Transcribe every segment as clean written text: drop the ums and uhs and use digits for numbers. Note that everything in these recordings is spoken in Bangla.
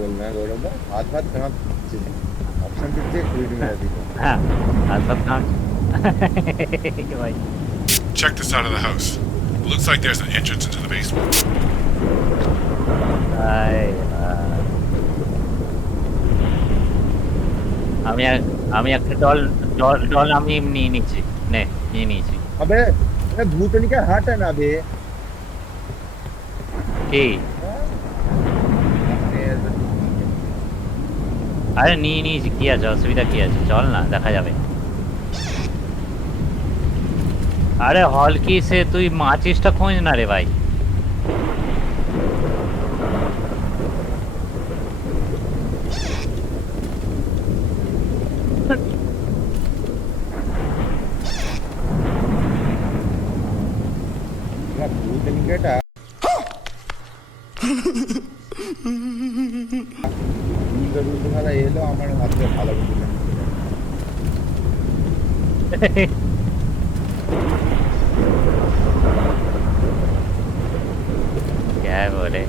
बोलना है गौरव दा हाथ हाथ कहाँ ऑप्शन कितने क्लिक मेरा दिखा हाँ हाथ हाथ कहाँ भाई Check the side of the house. Looks like there's an entrance into the basement. আমি আমি একটা ডল ডল ডল আমি নিয়ে নিচ্ছি নে নিয়ে নিয়েছি अबे अबे भूतनी का हट है ना बे কি अपने আরে নিয়ে নিয়েছি কি আছে অসুবিধা কি আছে চল না দেখা যাবে আরে হল কি সে তুই মাচিসটা খোঁজ না রে ভাই भूतनी का तुम्हारा ये लो हमारे हाथ में भाला क्या है बोले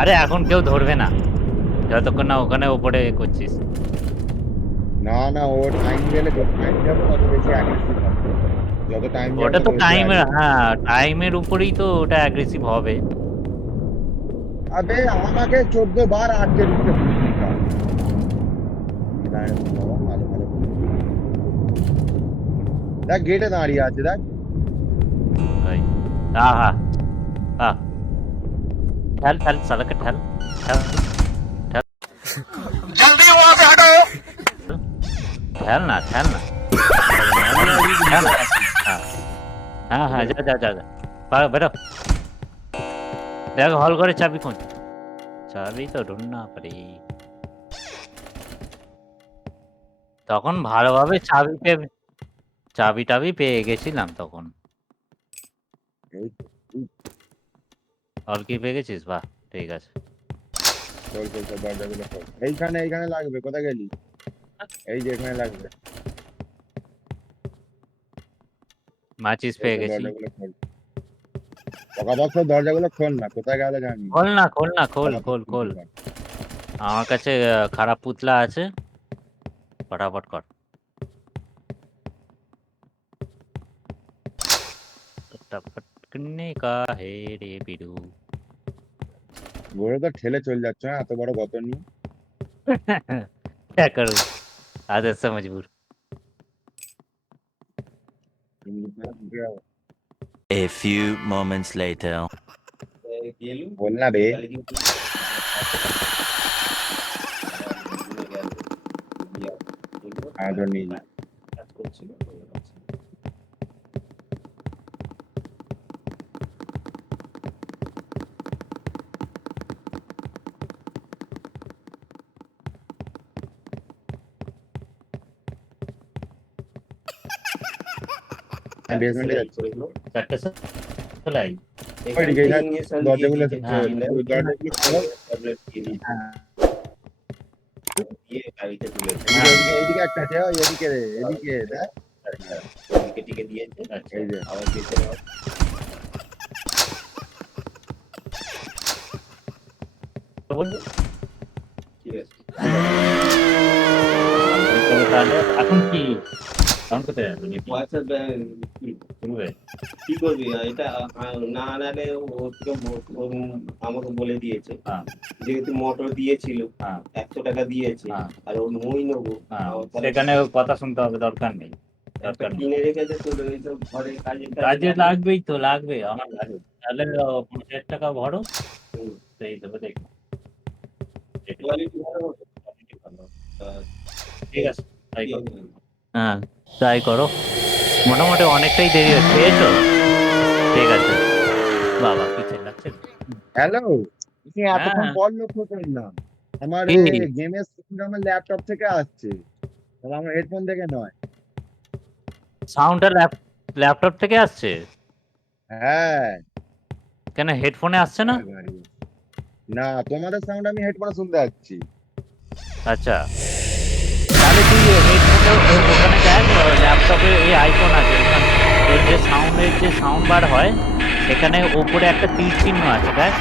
আরে এখন কেউ ধরবে না যতক্ষণ না ওখানে উপরে করছিস না না ও টাইম গেলে যত টাইম যাবে তত বেশি অ্যাগ্রেসিভ হবে যত টাইম যাবে ওটা তো টাইমের হ্যাঁ টাইমের উপরেই তো ওটা অ্যাগ্রেসিভ হবে আবে আমাকে 14 বার আটকে দিতে দেখ গেটে দাঁড়িয়ে আছে দেখ भाई हाँ हाँ हाँ ठहल ठहल साला के ठहल ठहल ठहल जल्दी वहां से हटो ठहल ना ठहल ना ठहल ना हाँ हाँ हाँ जा जा जा जा बैठो देख हॉल करे चाबी कौन চাবি তো ঢুঁড়না পারি তখন ভালোভাবে চাবি টাবি পেয়ে গেছিলাম তখন হল কি পেয়ে গেছিস বাহ ঠিক আছে চল চল চল দরজাগুলো খোল এইখানে এইখানে লাগবে কোথায় গেলি এই যে এখানে লাগবে মাচিস পেয়ে গেছি দরজাগুলো খোল পকাবক্স দরজাগুলো খোল না কোথায় গেল জানি খোল না খোল না খোল খোল খোল আমার কাছে খারাপ পুতলা আছে फटाफट कर फटाफट करने का है रे बिडू গোড়ে তো ঠেলে চলে যাচ্ছে এত বড় গত নিয়ে क्या करूं आदत से मजबूर A few moments later. बोलना बे आदर नहीं বেসমেন্টে যাচ্ছে চারটে চলাই ওইদিকে দরজাগুলো দরজাগুলো খোলো এইদিকে একটা আছে এদিকে এদিকে দেখ টিকে দিয়েছে এই যে আবার পেছনে তো বলবো ঠিক আছে তাহলে এখন কি কাউন্ট করতে যাবে হোয়াটসঅ্যাপ শুরু কি করবি এটা না আনালে আমাকে বলে দিয়েছে হ্যাঁ যেহেতু মোটর দিয়েছিল হ্যাঁ 100 টাকা দিয়েছে হ্যাঁ আর ওর মই নেবো হ্যাঁ সেখানে কথা শুনতে হবে দরকার নেই দরকার নেই কিনে রেখেছে তোর এইসব ঘরে কাজে লাগবেই তো লাগবে আমার লাগবে তাহলে 50,000 টাকা ভরো সেই দেবে দেখো কোয়ালিটি ভালো হতো। ঠিক আছে তাই করো হ্যাঁ তাই করো মোটামুটি অনেকটাই দেরি হচ্ছে পেয়েছো ঠিক আছে বাবা কিছু লাগছে হ্যালো এতক্ষণ হ্যাঁ পর লক্ষ্য করলাম আমার কি গেমের সাউন্ড আমার ল্যাপটপ থেকে আসছে তাহলে আমার হেডফোন থেকে নয় সাউন্ডটা ল্যাপটপ থেকে আসছে হ্যাঁ কেন হেডফোনে আসছে না না তোমাদের সাউন্ড আমি হেডফোনে শুনতে পাচ্ছি আচ্ছা, তাহলে তুই হেডফোনে ওখানে দেখ, ল্যাপটপে এই আইফোন আছে, ওখানে এর যে সাউন্ডের যে সাউন্ড বার হয় সেখানে ওপরে একটা তীর চিহ্ন আছে দেখ।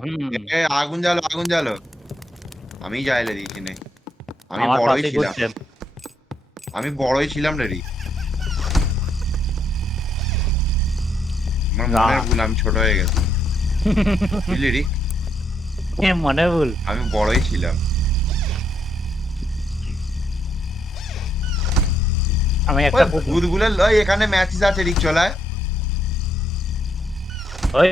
হুম, আগুন জ্বালো, আগুন জ্বালো। আমি জ্বাইলে দিয়েছি নে। আমি আমার বড়ই পাশে ছিলাম, ঘুরছে। আমি বড়ই ছিলাম রে। আমার না। মনের ভুল, আমি ছোট হয়ে গেছি, বুঝলি রিক? এ মনে ভুল। আমি বড়ই ছিলাম। আমি ওই একটা ভূতগুলো এখানে ম্যাচিস আছে রিক, চলায়। ওই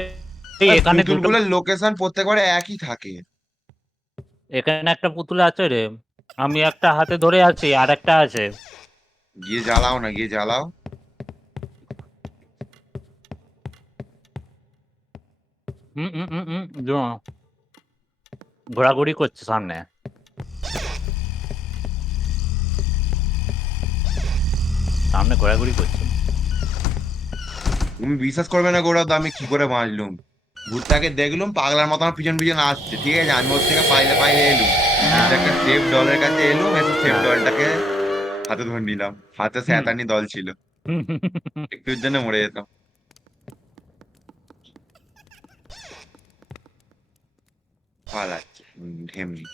এই ওই এখানে দুটো, পুতুলগুলোর লোকেশন প্রত্যেকবারে একই থাকে। এখানে একটা পুতুল আছে রে, আমি একটা হাতে ধরে আছি আর একটা আছে। গিয়ে জ্বালাও না, গিয়ে জ্বালাও। হুম হুম হুম হুম, ঘোরাঘুরি করছে সামনে, সামনে ঘোরাঘুরি করছে। তুমি বিশ্বাস করবে না গৌরব, আমি কি করে বাঁচলুম। ভূতটাকে দেখলুম পাগলার মতো আমার পিছন পিছন আসছে, ঠিক আছে, আমি ওর থেকে পাইলে পাইলে এলুম, হ্যাঁ এসে একটা সেফ ডলের কাছে এলুম, এসে সেফ হ্যাঁ। ডলটাকে হাতে ধরে নিলাম। হাতে হুম। শয়তানি দল ছিল, একটুর জন্য মরে যেতাম। পালাচ্ছে ঢেমনি।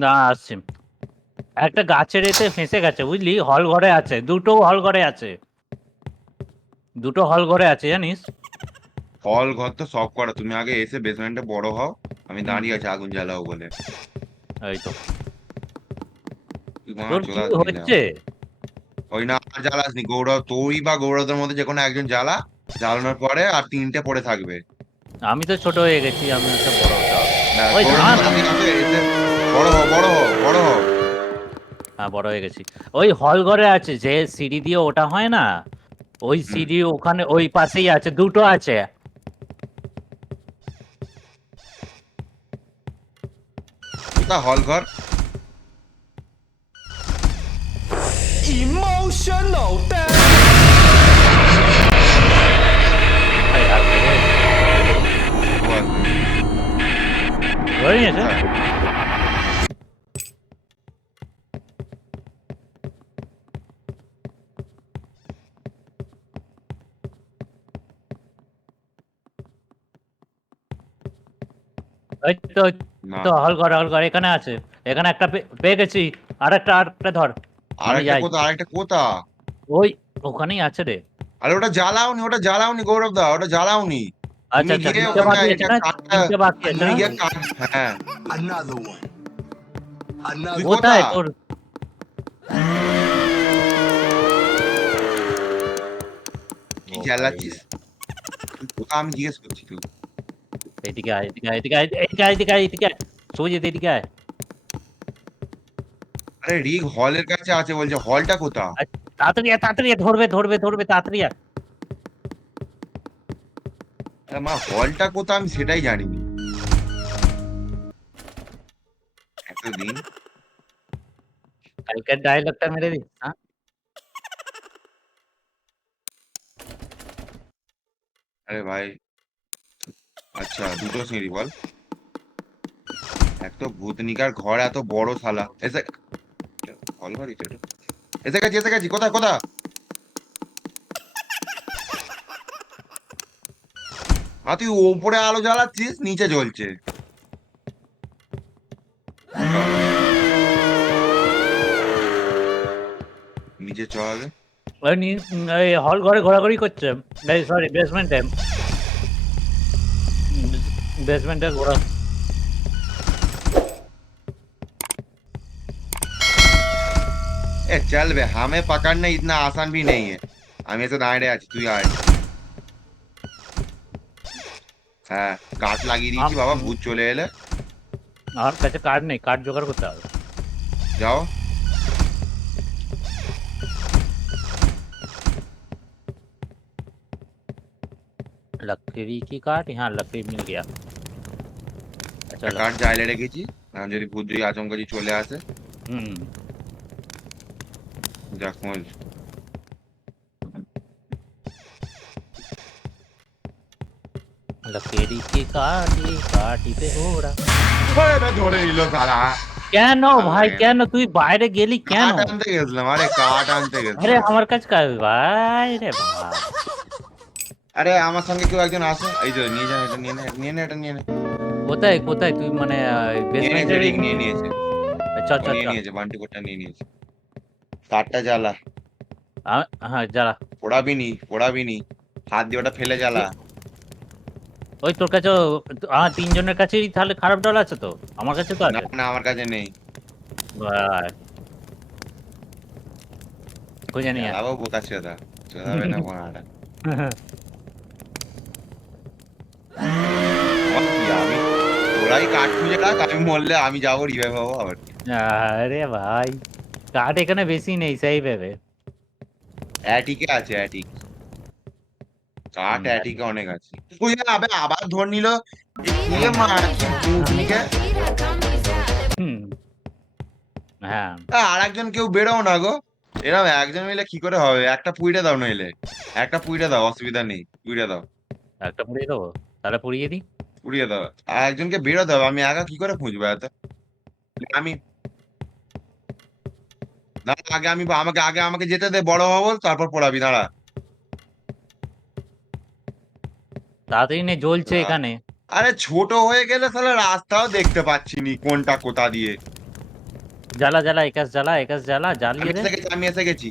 না আসছি। একটা গাছের এতে ফেঁসে গেছে বুঝলি? হল ঘরে আছে। ২ টো হল ঘরে আছে। ২ টো হল ঘরে আছে জানিস? হল ঘর তো সব করা, তুমি আগে এসে বেসমেন্টে বড় হও, আমি হুম, দাঁড়িয়ে আছি আগুন জ্বালাও বলে। এই তো। তুই মার তোর কি চোদাস দিলাম। হচ্ছে? ওই না, আর জ্বালাসনি, গৌরব তুই বা গৌরবের মধ্যে যে কোনো একজন জ্বালা, জ্বালানোর পরে আর 3টে পড়ে থাকবে। আমি তো ছোট হয়ে গেছি। আমি হচ্ছে বড় হতে হবে। ব্যাস, ওই গৌরব থাম! তাড়াতাড়ি আসো, এসে বড় হও, বড় হও, বড় হও। হ্যাঁ, বড় হয়ে গেছি। ওই হল ঘরে আছে যে সিঁড়ি দিয়ে ওঠা হয় না? ওই হুম। সিঁড়ি ওখানে ওই পাশেই আছে। ২ টো আছে। কোথা হল ঘর? Emotional damage. এই আর বেরোয়। ও আছে। ধরে নিয়েছে? কোথায়? ওই তো, ওই না, তো হল ঘর, হল ঘর এখানে আছে। এখানে একটা পেয়ে গেছি। আরেকটা ধর। আমি আরেকটা যাই। কোথা, আরেকটা কোথা? ওই ওখানেই আছে রে। আরে ওটা জ্বালাওনি, ওটা জ্বালাওনি গৌরব দা, ওটা জ্বালাওনি। আচ্ছা, তুমি আচ্ছা, গিয়ে ৩ টে ওখানটা বাকি আছে এটা না? কাঠটা, ৩ টে বাকি আছে তুমি না? গিয়ে কাঠ, হ্যাঁ। Another one. তুই Another. কোথা? কোথায় তোর? কি ও ভাই, জ্বালাচ্ছিস? তুই কোথা আমি জিজ্ঞেস করছি তুই। এদিকে আয়, এদিকে আয়, এদিকে আয়, এদিকে আয়, এদিকে আয়, এদিকে আয়। সুজিত এদিকে আয়। আরে রিগ হলের কাছে আছে বলছে, হলটা কোথা? আয়, তাড়াতাড়ি আয়, তাড়াতাড়ি আয়, ধরবে, তাড়াতাড়ি আয়। আরে মা, হলটা কোথা আমি সেটাই জানিনি এতদিন। কালকের ডায়লগটা মেরে দিস, হ্যাঁ? আরে ভাই, আচ্ছা 2টো সিঁড়ি বল। এক তো ভূতনিকার ঘর এত বড় শালা, এসে হল ঘরই তো এটা। এসে গেছি, কোথায় কোথা? আর তুই ওপরে আলো জ্বালাচ্ছিস, নিচে জ্বলছে। নিচে চ আগে। ওই এই হল ঘরে ঘোরাঘুরি করছে। এই সরি বেসমেন্টে। বেসমেন্টে ঘোরা। এ চল বে, হামে পকড়না ইতনা আসান ভি নেই है। আমি এসে দাঁড়িয়ে আছি, তুই আয়। হ্যাঁ, কাঠ লাগিয়ে দিয়েছি বাবা, ভূত চলে এলে। আমার কাছে কার্ড নেই, কার্ড জোগাড় করতে হবে। যাও। लकड़ी की काट, यहाँ लकड़ी मिल गया। একটা चलो। কাঠ চাইলে রেখেছি, কারণ যদি ভূত যদি আচমকা চলে আসে। हम्म। যা খোঁজ। लकड़ी की काटी काटी पे घोड़ा। ধরে নিল সালা। কেন ভাই, কেন তুই বাইরে গেলি কেন? কাঠ আনতে গেছিলাম, আরে কাঠ আনতে আরে গেছিলাম। আমার কাছে কাজ ভাই রে ভাই। আরে আমার সঙ্গে কেউ একজন আসে, এই যে নিয়ে যা, এটা নিয়ে নে, নিয়ে নে, এটা নিয়ে নে। কোথায় কোথায় তুই মানে নিয়ে নিয়েছে, বেসমেন্টের? রিক নিয়ে নিয়েছে, চ ও চ নিয়ে চ। নিয়েছে, বান্টি কোটটা নিয়ে নিয়েছে। কাঠটা জ্বালা। হ্যাঁ যারা। পোড়াবি নি, হাত দিয়ে ওটা ফেলে জ্বালা। ওই তোর কাছে আমার ৩ জনের কাছেই তাহলে খারাপ ডাল আছে তো? আমার কাছে তো না আছে। না, আমার কাছে নেই। ভাই খুঁজে নিয়ে আয়। জ্বালাবো বোকা ছেদা, চোদাবে না বাড়া। আমার কি, আমি তোরাই কাঠ খুঁজে রাখ, আমি মরলে আমি যাবো রিভাইভ হবো আবার। আরে ভাই কাঠ এখানে বেশি নেই সেই ভেবে। অ্যাটিকে আছে, অ্যাটিক। কাঠ অ্যাটিকে অনেক আছে। ওই আবে আবার ধর নিল। এ মা, কি ভূতনিকে। হুম। হ্যাঁ, আর একজন কেউ বেরো না গো। এরকম একজন মিলে কি করে হবে? একটা পুইড়ে দাও নইলে। একটা পুইড়ে দাও, অসুবিধা নেই, পুইড়ে দাও। একটা পুড়িয়ে দেবো, তাহলে পুড়িয়ে দিই। পুড়িয়ে দাও। আর একজনকে বেরো দাও, আমি একা কি করে খুঁজবো এত। আমি, দাঁড়া আগে আমি, আমাকে যেতে দে, বড় হবো তারপর পড়াবি, দাঁড়া। তাড়াতাড়ি নে, জ্বলছে এখানে। আরে ছোট হয়ে গেলে তাহলে রাস্তাও দেখতে পাচ্ছি নি কোনটা কোথা দিয়ে। জ্বালা জ্বালা একাশ জ্বালা জ্বালিয়ে দে। আমি এসে গেছি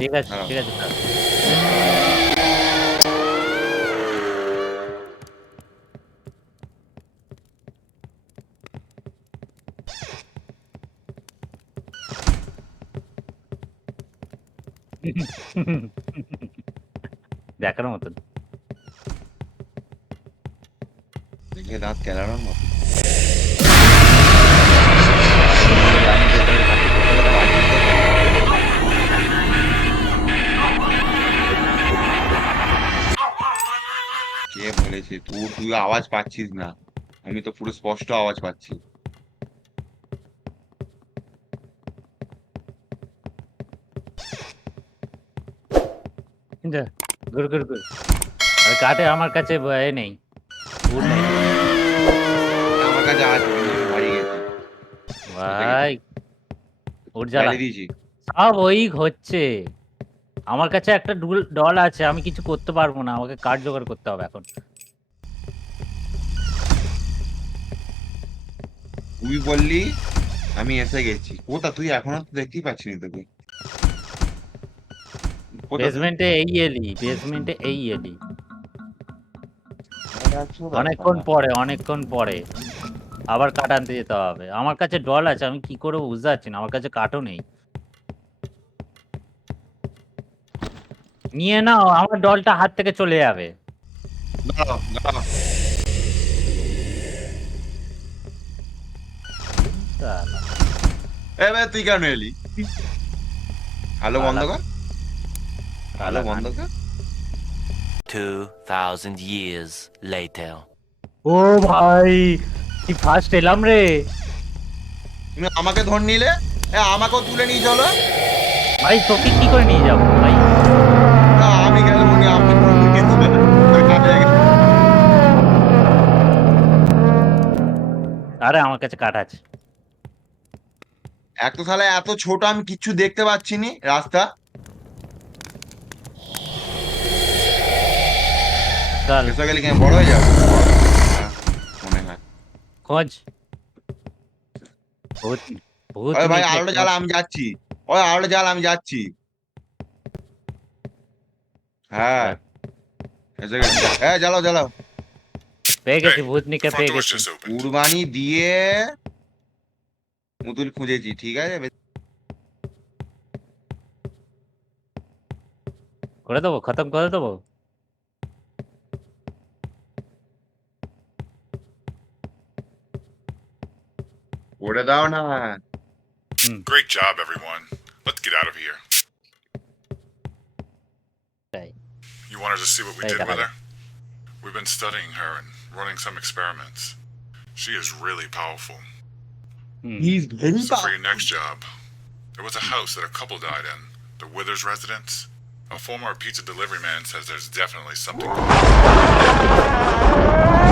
ঠিক আছে দাঁড়াও। ঠিক আছে দাঁড়া। দেখার মতন। দেখে দাঁত কেলানোর মতো। কে বলেছে তুই আওয়াজ পাচ্ছিস না? আমি তো পুরো স্পষ্ট আওয়াজ পাচ্ছি। যা, ঘুর ঘুর ঘুর। আর কাটে আমার কাছে এ নেই, উড নেই আমার কাছে আছে কিন্তু আমি হারিয়ে গেছি। ভাই। উড জ্বালা জ্বালিয়ে দিয়েছি। সব ওই হচ্ছে। আমার কাছে একটা ডল আছে, আমি কিছু করতে পারবো না, আমাকে কার্ড জোগাড় করতে হবে এখন। তুই বললি আমি এসে গেছি, কোথা তুই এখনো তো দেখতেই পাচ্ছিনি তোকে। কোথা তুই? বেসমেন্টে এই এলি অনেকক্ষণ পরে আবার কাঠ আনতে যেতে হবে। আমার কাছে ডল আছে, আমি কি করবো বুঝতে পারছি না, আমার কাছে কাঠও নেই। নিয়ে নাও, আমার ডলটা হাত থেকে চলে যাবে। দাঁড়াও দাঁড়াও। শালা। এবার তুই কেন এলি? হ্যালো বন্ধ কর, হ্যালো বন্ধ কর। 2,000 years later. ও ভাই, কি ফার্স্ট এলাম রে তুমি আমাকে ধর নিলে, আমাকেও তুলে নিয়ে চলো। ভাই। তোকে কি করে নিয়ে যাবো ভাই? আমি গেলে মনে হয় আমি কাজে গেছি। আরে আমার কাছে কাঠ আছে। এক তো শালা এত ছোট আমি কিচ্ছু দেখতে পাচ্ছি নি রাস্তা। চল এসে গেলে কি আমি বড় হয়ে যাবো? মনে হয়। খোঁজ। ভূত ভূত ওই ভাই নিচে আলোটা খোঁজ। জ্বালা আমি যাচ্ছি, ওই আলোটা জ্বালা আমি যাচ্ছি। হ্যাঁ এসে গেছি। জ্বালাও জ্বালাও। পেয়ে গেছি, ভূতনিকে Front পেয়ে door's গেছি। just open. কুরবানি দিয়ে মুতুল খুঁজেছি, ঠিক আছে। করে দেবো, খতম করে দেবো। করে দাও না। Great job, everyone. Let's get out of here. তাই You wanted to see what we Hey, did with Dada. her? We've been studying her and running some experiments. She is really powerful. He's very So for your next job, there was a house that a couple died in, the Withers residence. A former pizza delivery man says there's definitely something going on.